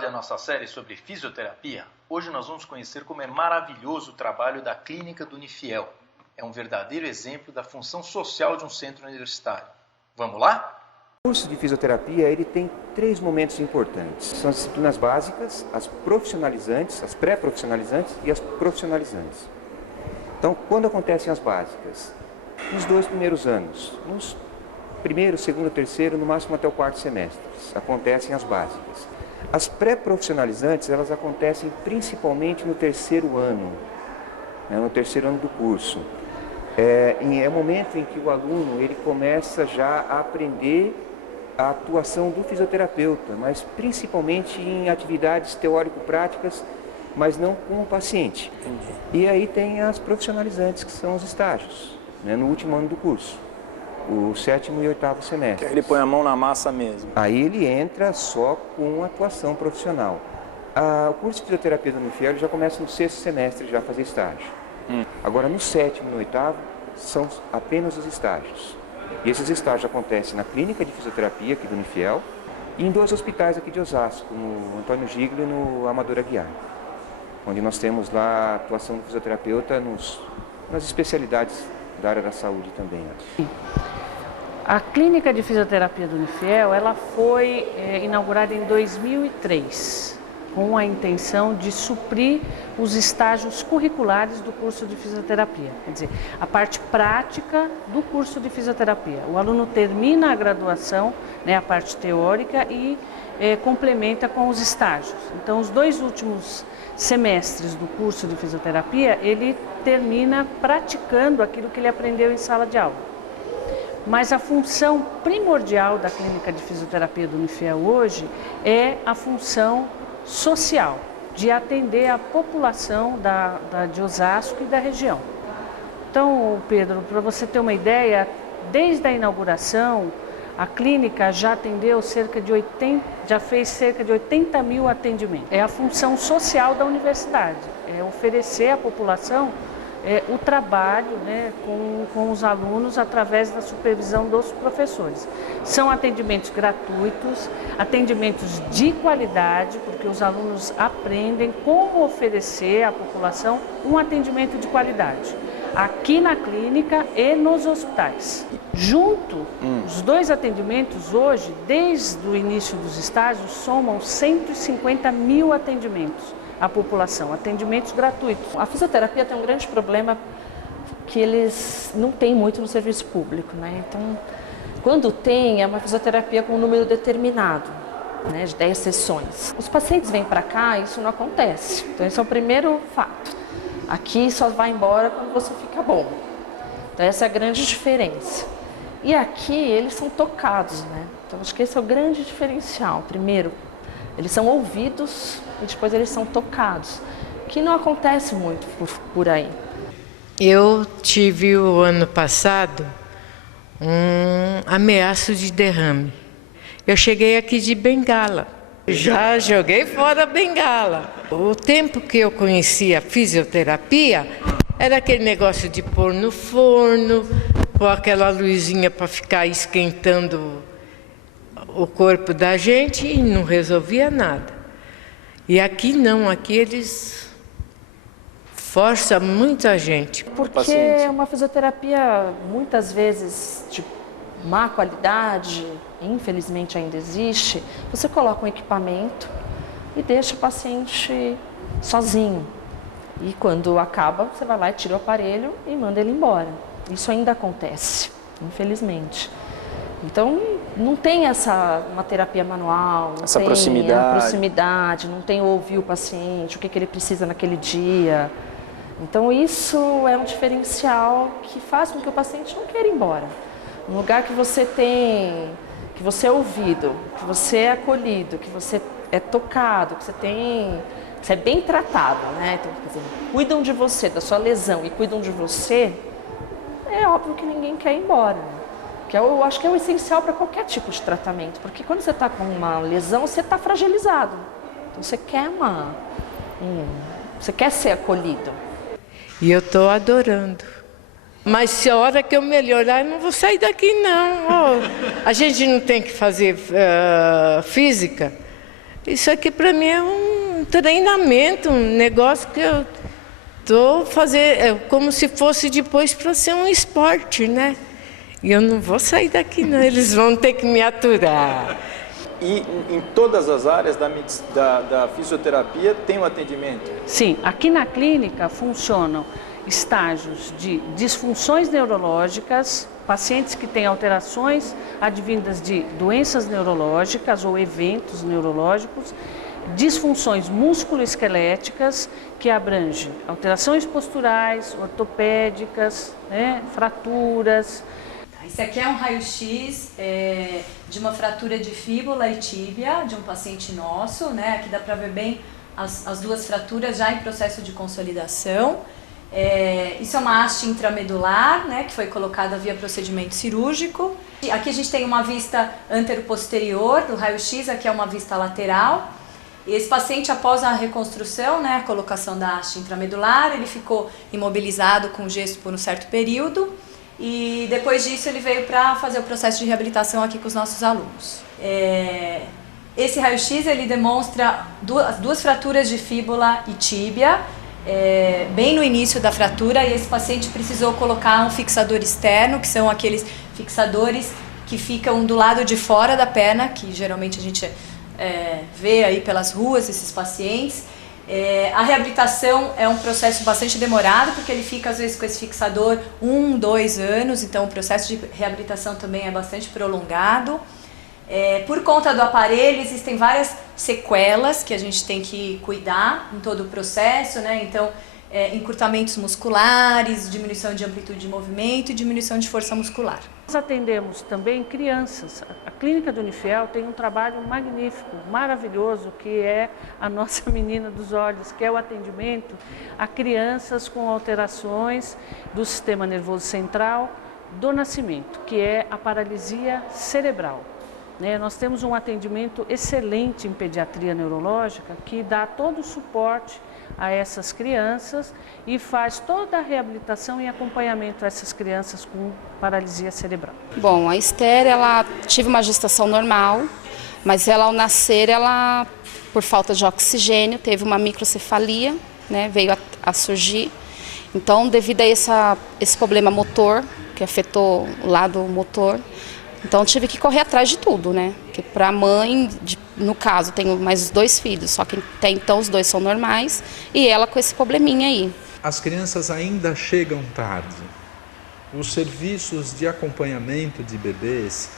continuidade à nossa série sobre fisioterapia, hoje nós vamos conhecer como é maravilhoso o trabalho da Clínica do Unifiel. É um verdadeiro exemplo da função social de um centro universitário. Vamos lá? O curso de fisioterapia ele tem 3 momentos importantes. São as disciplinas básicas, as profissionalizantes, as pré-profissionalizantes e as profissionalizantes. Então, quando acontecem as básicas? Nos 2 primeiros anos, nos primeiro, segundo, terceiro, no máximo até o 4º semestre, acontecem as básicas. As pré-profissionalizantes, elas acontecem principalmente no 3º ano, no 3º ano do curso. É o momento em que o aluno ele começa já a aprender a atuação do fisioterapeuta, mas principalmente em atividades teórico-práticas, mas não com o paciente. Entendi. E aí tem as profissionalizantes, que são os estágios, no último ano do curso, o 7º e 8º semestre. Ele põe a mão na massa mesmo. Aí ele entra só com atuação profissional. O curso de fisioterapia do Unifiel já começa no 6º semestre já a fazer estágio. Agora no 7º e no 8º são apenas os estágios. E esses estágios acontecem na Clínica de Fisioterapia aqui do Unifiel e em 2 hospitais aqui de Osasco, no Antônio Giglio e no Amador Aguiar, onde nós temos lá a atuação do fisioterapeuta nas especialidades da área da saúde também. A Clínica de Fisioterapia do Unifiel, ela foi inaugurada em 2003, com a intenção de suprir os estágios curriculares do curso de fisioterapia, quer dizer, a parte prática do curso de fisioterapia. O aluno termina a graduação, a parte teórica, e complementa com os estágios. Então, os 2 últimos semestres do curso de fisioterapia, ele termina praticando aquilo que ele aprendeu em sala de aula. Mas a função primordial da Clínica de Fisioterapia do Unifiel hoje é a função social, de atender a população de Osasco e da região. Então, Pedro, para você ter uma ideia, desde a inauguração, a clínica já atendeu já fez cerca de 80 mil atendimentos. É a função social da universidade, é oferecer à população o trabalho com os alunos através da supervisão dos professores. São atendimentos gratuitos, atendimentos de qualidade, porque os alunos aprendem como oferecer à população um atendimento de qualidade, aqui na clínica e nos hospitais. Junto, os 2 atendimentos hoje, desde o início dos estágios, somam 150 mil atendimentos à população, atendimentos gratuitos. A fisioterapia tem um grande problema que eles não têm muito no serviço público, Então, quando tem, é uma fisioterapia com um número determinado, de 10 sessões. Os pacientes vêm para cá e isso não acontece. Então, esse é o primeiro fato. Aqui só vai embora quando você fica bom. Então, essa é a grande diferença. E aqui eles são tocados, Então, acho que esse é o grande diferencial. Primeiro, eles são ouvidos e depois eles são tocados, que não acontece muito por aí. Eu tive o ano passado um ameaço de derrame. Eu cheguei aqui de bengala. Já joguei fora a bengala. O tempo que eu conhecia a fisioterapia era aquele negócio de pôr no forno, com aquela luzinha para ficar esquentando o corpo da gente e não resolvia nada. E aqui não, aqui eles forçam muita gente. Porque é uma fisioterapia muitas vezes de má qualidade, infelizmente ainda existe. Você coloca um equipamento e deixa o paciente sozinho. E quando acaba, você vai lá e tira o aparelho e manda ele embora. Isso ainda acontece, infelizmente. Então, não tem uma terapia manual, não tem a proximidade, não tem ouvir o paciente, o que ele precisa naquele dia. Então, isso é um diferencial que faz com que o paciente não queira ir embora. Um lugar que você que você é ouvido, que você é acolhido, que você é tocado, que você é bem tratado, Então, quer dizer, cuidam de você, da sua lesão e cuidam de você, é óbvio que ninguém quer ir embora. Que eu acho que é o essencial para qualquer tipo de tratamento, porque quando você está com uma lesão, você está fragilizado. Então você quer você quer ser acolhido. E eu estou adorando. Mas se a hora que eu melhorar, eu não vou sair daqui não. A gente não tem que fazer física. Isso aqui para mim é um treinamento, um negócio que eu estou fazendo, como se fosse depois para ser um esporte, né? E eu não vou sair daqui, não, eles vão ter que me aturar. E em todas as áreas da fisioterapia tem um atendimento? Sim, aqui na clínica funcionam estágios de disfunções neurológicas, pacientes que têm alterações advindas de doenças neurológicas ou eventos neurológicos, disfunções músculo-esqueléticas, que abrange alterações posturais, ortopédicas, né, fraturas. Esse aqui é um raio-x de uma fratura de fíbula e tíbia de um paciente nosso, né? Aqui dá para ver bem as duas fraturas já em processo de consolidação. Isso é uma haste intramedular, né? Que foi colocada via procedimento cirúrgico. Aqui a gente tem uma vista anteroposterior do raio-x, aqui é uma vista lateral. Esse paciente, após a reconstrução, né, a colocação da haste intramedular, ele ficou imobilizado com gesso por um certo período. E depois disso ele veio para fazer o processo de reabilitação aqui com os nossos alunos. Esse raio-x ele demonstra duas fraturas de fíbula e tíbia, bem no início da fratura, e esse paciente precisou colocar um fixador externo, que são aqueles fixadores que ficam do lado de fora da perna, que geralmente a gente vê aí pelas ruas esses pacientes. A reabilitação é um processo bastante demorado, porque ele fica às vezes com esse fixador 1, 2 anos, então o processo de reabilitação também é bastante prolongado. Por conta do aparelho, existem várias sequelas que a gente tem que cuidar em todo o processo, né? Então, encurtamentos musculares, diminuição de amplitude de movimento e diminuição de força muscular. Nós atendemos também crianças. A clínica do Unifiel tem um trabalho magnífico, maravilhoso, que é a nossa menina dos olhos, que é o atendimento a crianças com alterações do sistema nervoso central do nascimento, que é a paralisia cerebral. Nós temos um atendimento excelente em pediatria neurológica que dá todo o suporte a essas crianças e faz toda a reabilitação e acompanhamento a essas crianças com paralisia cerebral. Bom, a Esther, ela tive uma gestação normal, mas ela ao nascer, ela, por falta de oxigênio, teve uma microcefalia, né, veio a surgir. Então, devido a esse problema motor, que afetou o lado motor, então tive que correr atrás de tudo, né? Porque para a mãe, no caso, tenho mais 2 filhos, só que até então os 2 são normais e ela com esse probleminha aí. As crianças ainda chegam tarde. Os serviços de acompanhamento de bebês,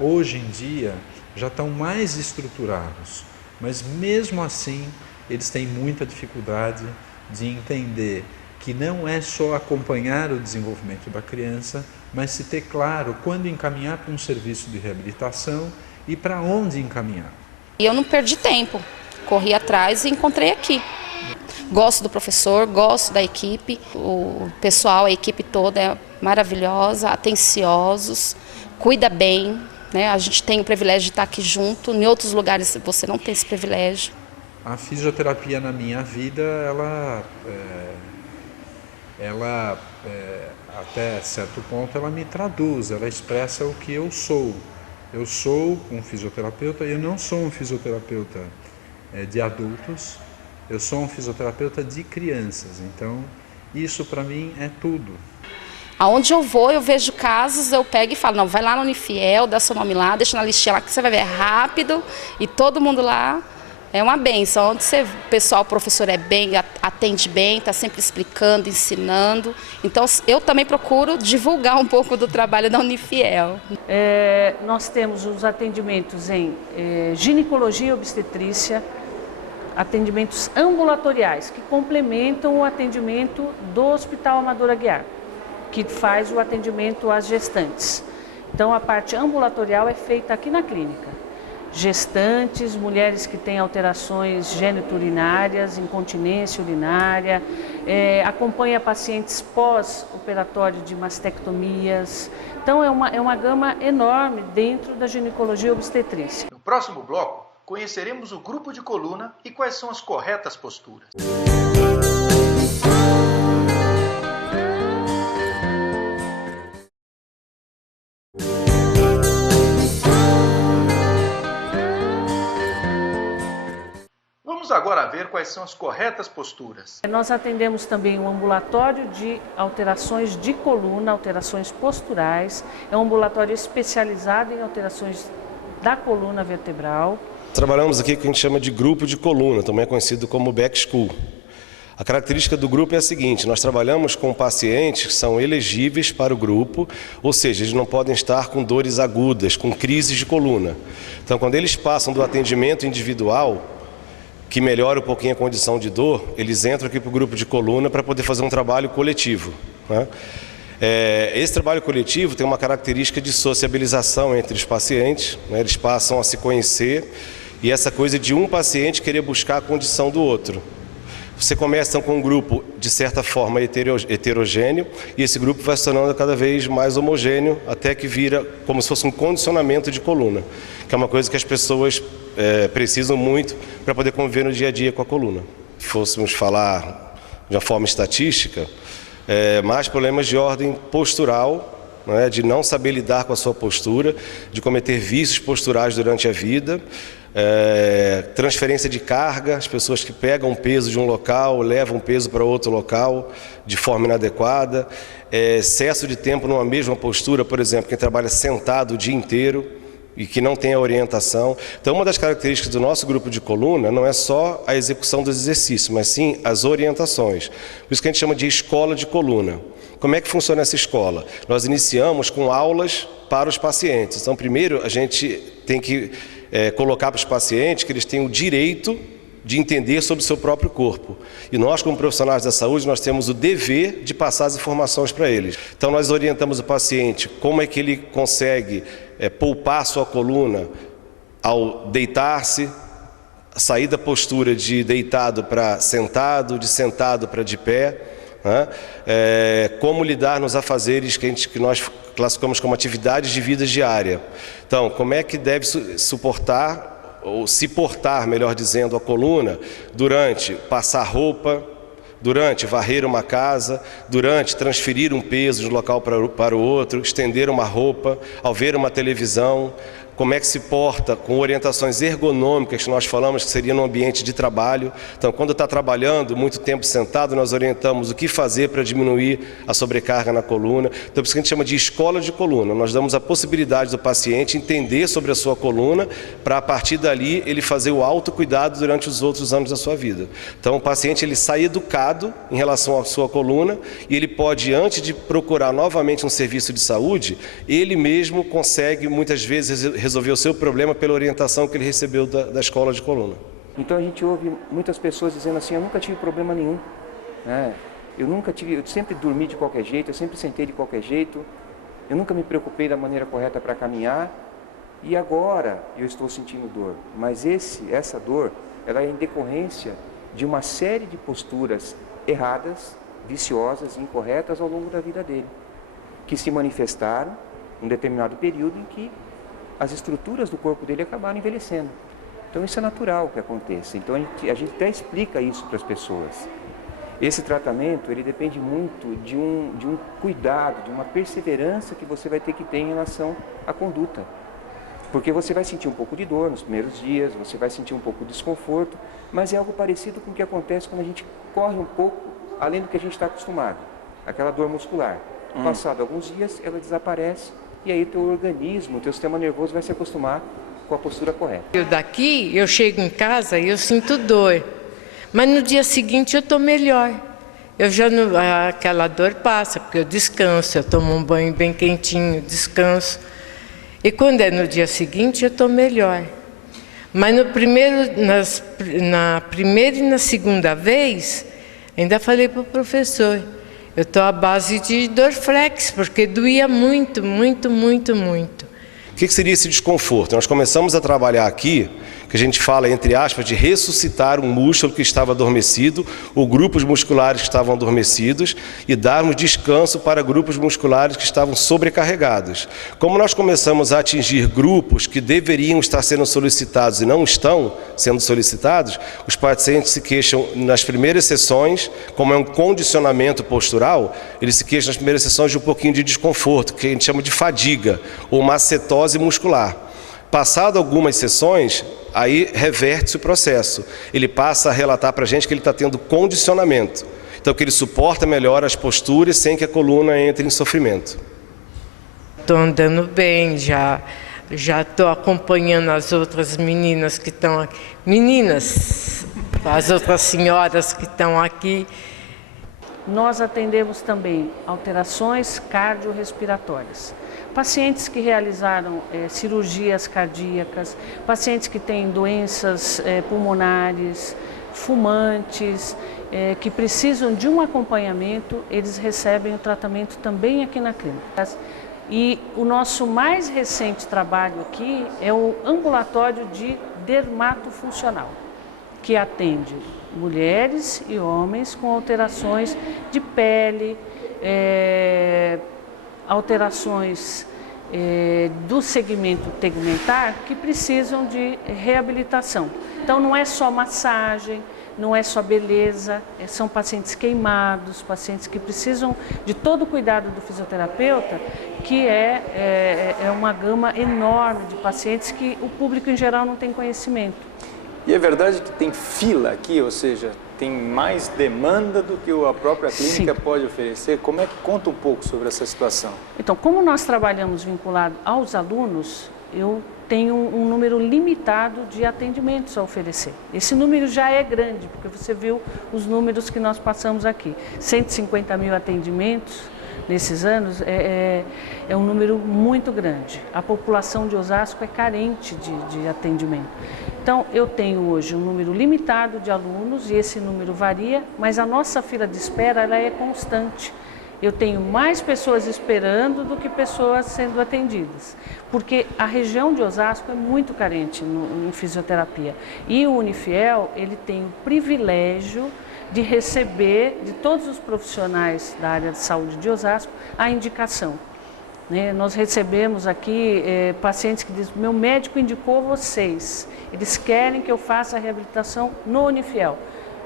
hoje em dia, já estão mais estruturados, mas mesmo assim eles têm muita dificuldade de entender que não é só acompanhar o desenvolvimento da criança, mas se ter claro quando encaminhar para um serviço de reabilitação e para onde encaminhar. E eu não perdi tempo, corri atrás e encontrei aqui. Gosto do professor, gosto da equipe, o pessoal, a equipe toda é maravilhosa, atenciosos, cuida bem, né? A gente tem o privilégio de estar aqui junto, em outros lugares você não tem esse privilégio. A fisioterapia na minha vida, ela até certo ponto, ela me traduz, ela expressa o que eu sou. Eu sou um fisioterapeuta e eu não sou um fisioterapeuta de adultos, eu sou um fisioterapeuta de crianças. Então, isso para mim é tudo. Aonde eu vou, eu vejo casos, eu pego e falo, não, vai lá no Unifiel, dá seu nome lá, deixa na listinha lá que você vai ver rápido e todo mundo lá. É uma benção, onde o pessoal, o professor é bem, atende bem, está sempre explicando, ensinando. Então, eu também procuro divulgar um pouco do trabalho da Unifiel. Nós temos os atendimentos em ginecologia e obstetrícia, atendimentos ambulatoriais, que complementam o atendimento do Hospital Amador Aguiar, que faz o atendimento às gestantes. Então, a parte ambulatorial é feita aqui na clínica. Gestantes, mulheres que têm alterações geniturinárias, incontinência urinária, acompanha pacientes pós-operatório de mastectomias. Então é uma gama enorme dentro da ginecologia e obstetrícia. No próximo bloco, conheceremos o grupo de coluna e quais são as corretas posturas. Vamos agora ver quais são as corretas posturas. Nós atendemos também um ambulatório de alterações de coluna, alterações posturais. É um ambulatório especializado em alterações da coluna vertebral. Trabalhamos aqui com o que a gente chama de grupo de coluna, também é conhecido como back school. A característica do grupo é a seguinte: nós trabalhamos com pacientes que são elegíveis para o grupo, ou seja, eles não podem estar com dores agudas, com crises de coluna. Então, quando eles passam do atendimento individual, que melhora um pouquinho a condição de dor, eles entram aqui para o grupo de coluna para poder fazer um trabalho coletivo, né? Esse trabalho coletivo tem uma característica de sociabilização entre os pacientes, né? Eles passam a se conhecer e essa coisa de um paciente querer buscar a condição do outro. Você começa com um grupo, de certa forma, heterogêneo, e esse grupo vai se tornando cada vez mais homogêneo, até que vira como se fosse um condicionamento de coluna, que é uma coisa que as pessoas precisam muito para poder conviver no dia a dia com a coluna. Se fôssemos falar de uma forma estatística, mais problemas de ordem postural, né, de não saber lidar com a sua postura, de cometer vícios posturais durante a vida, transferência de carga, as pessoas que pegam peso de um local, levam peso para outro local de forma inadequada, excesso de tempo numa mesma postura, por exemplo, quem trabalha sentado o dia inteiro e que não tem a orientação. Então, uma das características do nosso grupo de coluna não é só a execução dos exercícios, mas sim as orientações. Por isso que a gente chama de escola de coluna. Como é que funciona essa escola? Nós iniciamos com aulas para os pacientes. Então, primeiro, a gente tem que colocar para os pacientes que eles têm o direito de entender sobre o seu próprio corpo. E nós, como profissionais da saúde, nós temos o dever de passar as informações para eles. Então, nós orientamos o paciente como é que ele consegue poupar a sua coluna ao deitar-se, sair da postura de deitado para sentado, de sentado para de pé, né? Como lidar nos afazeres que nós classificamos como atividades de vida diária. Então, como é que deve suportar, ou se portar, melhor dizendo, a coluna durante passar roupa, durante varrer uma casa, durante transferir um peso de um local para o outro, estender uma roupa, ao ver uma televisão, como é que se porta com orientações ergonômicas que nós falamos que seria no ambiente de trabalho. Então, quando está trabalhando muito tempo sentado, nós orientamos o que fazer para diminuir a sobrecarga na coluna. Então, por isso que a gente chama de escola de coluna. Nós damos a possibilidade do paciente entender sobre a sua coluna para, a partir dali, ele fazer o autocuidado durante os outros anos da sua vida. Então, o paciente ele sai educado em relação à sua coluna e ele pode, antes de procurar novamente um serviço de saúde, ele mesmo consegue, muitas vezes, resolver o seu problema pela orientação que ele recebeu da escola de coluna. Então a gente ouve muitas pessoas dizendo assim: eu nunca tive problema nenhum, né? Eu sempre dormi de qualquer jeito, eu sempre sentei de qualquer jeito, eu nunca me preocupei da maneira correta para caminhar e agora eu estou sentindo dor. Mas essa dor, ela é em decorrência de uma série de posturas erradas, viciosas, incorretas ao longo da vida dele, que se manifestaram em um determinado período em que as estruturas do corpo dele acabaram envelhecendo. Então isso é natural que aconteça. Então a gente até explica isso para as pessoas. Esse tratamento, ele depende muito de um cuidado, de uma perseverança que você vai ter que ter em relação à conduta. Porque você vai sentir um pouco de dor nos primeiros dias, você vai sentir um pouco de desconforto, mas é algo parecido com o que acontece quando a gente corre um pouco além do que a gente está acostumado. Aquela dor muscular. Passado alguns dias, ela desaparece. E aí o teu organismo, o teu sistema nervoso vai se acostumar com a postura correta. Eu chego em casa e eu sinto dor, mas no dia seguinte eu estou melhor. Aquela dor passa, porque eu descanso, eu tomo um banho bem quentinho, descanso. E quando é no dia seguinte eu estou melhor. Mas na primeira e na segunda vez, ainda falei para o professor, eu estou à base de Dorflex, porque doía muito, muito, muito, muito. O que seria esse desconforto? Nós começamos a trabalhar aqui, que a gente fala, entre aspas, de ressuscitar um músculo que estava adormecido, ou grupos musculares que estavam adormecidos, e darmos descanso para grupos musculares que estavam sobrecarregados. Como nós começamos a atingir grupos que deveriam estar sendo solicitados e não estão sendo solicitados, os pacientes se queixam nas primeiras sessões, como é um condicionamento postural, eles se queixam nas primeiras sessões de um pouquinho de desconforto, que a gente chama de fadiga, ou macetose muscular. Passado algumas sessões, aí reverte-se o processo. Ele passa a relatar para a gente que ele está tendo condicionamento. Então, que ele suporta melhor as posturas sem que a coluna entre em sofrimento. Estou andando bem, já estou acompanhando as outras meninas que estão aqui. Meninas, as outras senhoras que estão aqui. Nós atendemos também alterações cardiorrespiratórias. Pacientes que realizaram cirurgias cardíacas, pacientes que têm doenças pulmonares, fumantes, que precisam de um acompanhamento, eles recebem o tratamento também aqui na clínica. E o nosso mais recente trabalho aqui é o ambulatório de dermatofuncional, que atende mulheres e homens com alterações de pele, alterações do segmento tegumentar que precisam de reabilitação. Então não é só massagem, não é só beleza, são pacientes queimados, pacientes que precisam de todo o cuidado do fisioterapeuta, que é uma gama enorme de pacientes que o público em geral não tem conhecimento. E é verdade que tem fila aqui, ou seja, tem mais demanda do que a própria clínica pode oferecer? Como é que conta um pouco sobre essa situação? Então, como nós trabalhamos vinculado aos alunos, eu tenho um número limitado de atendimentos a oferecer. Esse número já é grande, porque você viu os números que nós passamos aqui. 150 mil atendimentos nesses anos é um número muito grande. A população de Osasco é carente de atendimento. Então, eu tenho hoje um número limitado de alunos e esse número varia, mas a nossa fila de espera ela é constante. Eu tenho mais pessoas esperando do que pessoas sendo atendidas, porque a região de Osasco é muito carente em fisioterapia. E o Unifiel, ele tem o privilégio de receber de todos os profissionais da área de saúde de Osasco a indicação. Nós recebemos aqui pacientes que dizem, meu médico indicou vocês, eles querem que eu faça a reabilitação no Unifiel,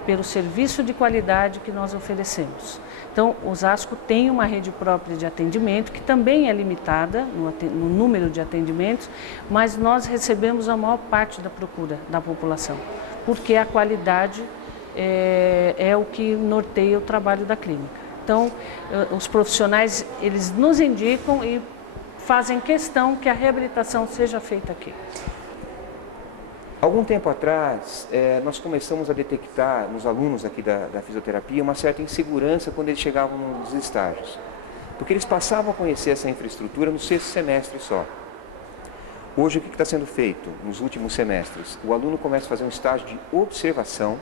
pelo serviço de qualidade que nós oferecemos. Então, Osasco tem uma rede própria de atendimento, que também é limitada no número de atendimentos, mas nós recebemos a maior parte da procura da população, porque a qualidade é o que norteia o trabalho da clínica. Então, os profissionais, eles nos indicam e fazem questão que a reabilitação seja feita aqui. Algum tempo atrás, nós começamos a detectar nos alunos aqui da fisioterapia uma certa insegurança quando eles chegavam nos estágios, porque eles passavam a conhecer essa infraestrutura no 6º semestre só. Hoje, o que está sendo feito nos últimos semestres? O aluno começa a fazer um estágio de observação,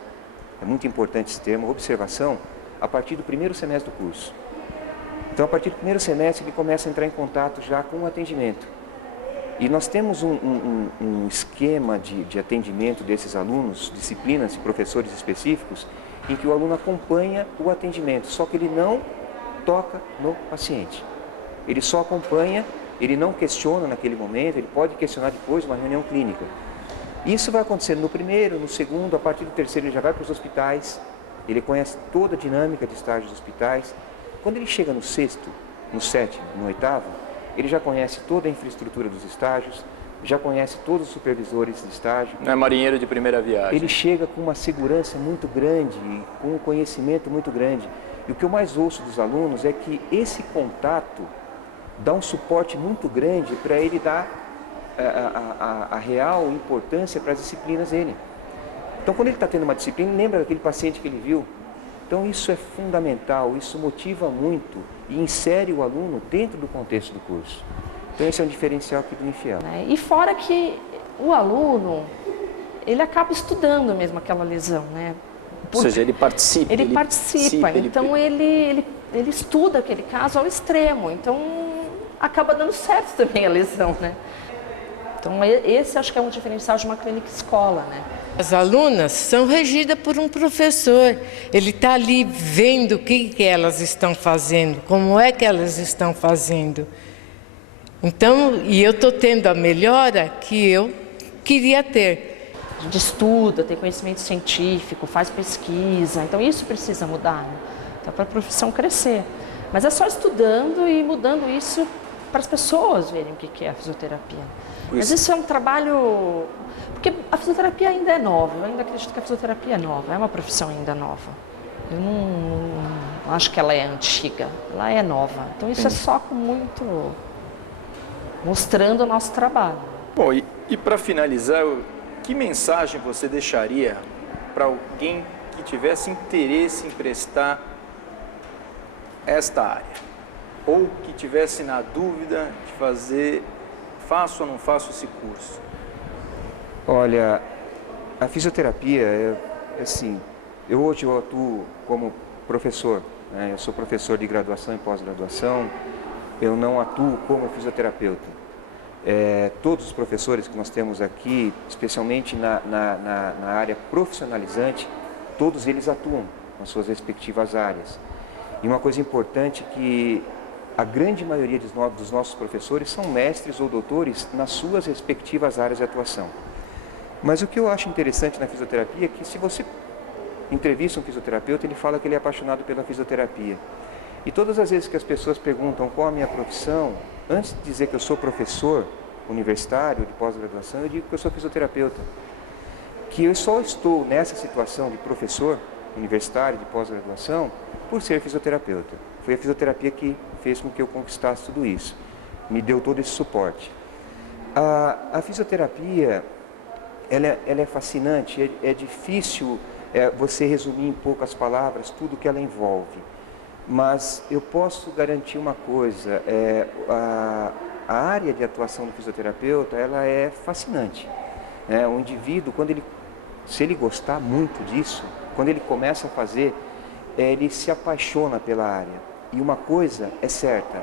é muito importante esse termo, observação, a partir do 1º semestre do curso. Então, a partir do 1º semestre, ele começa a entrar em contato já com o atendimento. E nós temos um esquema de atendimento desses alunos, disciplinas e professores específicos, em que o aluno acompanha o atendimento, só que ele não toca no paciente. Ele só acompanha, ele não questiona naquele momento, ele pode questionar depois numa reunião clínica. Isso vai acontecer no 1º, no 2º, a partir do 3º ele já vai para os hospitais, ele conhece toda a dinâmica de estágios dos hospitais. Quando ele chega no 6º, no 7º, no 8º, ele já conhece toda a infraestrutura dos estágios, já conhece todos os supervisores de estágio. Não é marinheiro de primeira viagem. Ele chega com uma segurança muito grande, com um conhecimento muito grande. E o que eu mais ouço dos alunos é que esse contato dá um suporte muito grande para ele dar a real importância para as disciplinas dele. Então, quando ele está tendo uma disciplina, ele lembra daquele paciente que ele viu. Então, isso é fundamental, isso motiva muito e insere o aluno dentro do contexto do curso. Então, esse é um diferencial aqui do Unifiel. E fora que o aluno, ele acaba estudando mesmo aquela lesão, né? Ou seja, ele participa. Ele participa, então ele estuda aquele caso ao extremo, então acaba dando certo também a lesão, né? Então, esse acho que é um diferencial de uma clínica escola, né? As alunas são regidas por um professor. Ele está ali vendo o que elas estão fazendo, como é que elas estão fazendo. Então, e eu estou tendo a melhora que eu queria ter. A gente estuda, tem conhecimento científico, faz pesquisa, então isso precisa mudar, né? Então, para a profissão crescer. Mas é só estudando e mudando isso para as pessoas verem o que é a fisioterapia. Mas isso é um trabalho... Porque a fisioterapia ainda é nova, eu ainda acredito que a fisioterapia é nova, é uma profissão ainda nova. Eu não acho que ela é antiga, ela é nova. Então isso é só com muito... mostrando o nosso trabalho. Bom, e para finalizar, que mensagem você deixaria para alguém que tivesse interesse em prestar esta área? Ou que tivesse na dúvida de fazer, faço ou não faço esse curso? Olha, a fisioterapia, assim, hoje eu atuo como professor, né? Eu sou professor de graduação e pós-graduação, eu não atuo como fisioterapeuta. Todos os professores que nós temos aqui, especialmente na área profissionalizante, todos eles atuam nas suas respectivas áreas. E uma coisa importante é que a grande maioria dos nossos professores são mestres ou doutores nas suas respectivas áreas de atuação. Mas o que eu acho interessante na fisioterapia é que se você entrevista um fisioterapeuta, ele fala que ele é apaixonado pela fisioterapia. E todas as vezes que as pessoas perguntam qual a minha profissão, antes de dizer que eu sou professor universitário de pós-graduação, eu digo que eu sou fisioterapeuta. Que eu só estou nessa situação de professor universitário de pós-graduação por ser fisioterapeuta. Foi a fisioterapia que fez com que eu conquistasse tudo isso. Me deu todo esse suporte. A fisioterapia, ela é fascinante, é difícil você resumir em poucas palavras tudo que ela envolve. Mas eu posso garantir uma coisa, a área de atuação do fisioterapeuta, ela é fascinante. Né? O indivíduo, se ele gostar muito disso, quando ele começa a fazer, ele se apaixona pela área. E uma coisa é certa,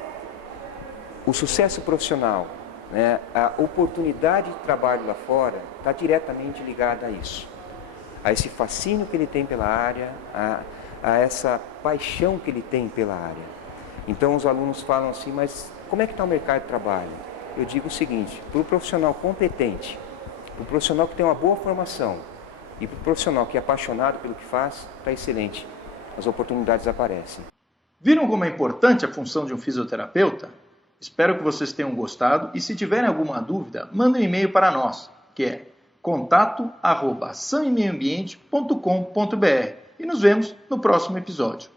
o sucesso profissional, né, a oportunidade de trabalho lá fora está diretamente ligada a isso. A esse fascínio que ele tem pela área, a essa paixão que ele tem pela área. Então os alunos falam assim, mas como é que está o mercado de trabalho? Eu digo o seguinte, para o profissional competente, para o profissional que tem uma boa formação e para o profissional que é apaixonado pelo que faz, está excelente. As oportunidades aparecem. Viram como é importante a função de um fisioterapeuta? Espero que vocês tenham gostado e se tiverem alguma dúvida, mandem um e-mail para nós, que é contato@samemeioambiente.com.br e nos vemos no próximo episódio.